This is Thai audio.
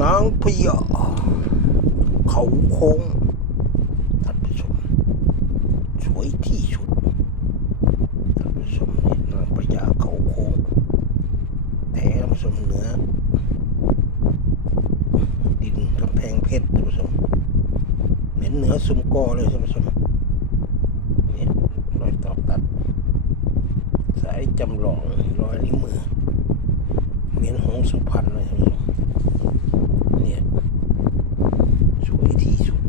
นางพญาเขาโค้งท่านผู้ชมสวยที่สุดท่านผู้ชมนี่นางพญาเขาโค้งแท้ท่านผู้ชมเหนือดินกำแพงเพชรท่านผู้ชมเหมือนเหนือสุมกอเลยท่านผู้ชมนี่รอยตอกตัด สายจำลองรอยนิ้วมือเหมือนหงส์สุพรรณเลยท่านผู้ชม วิธีสุด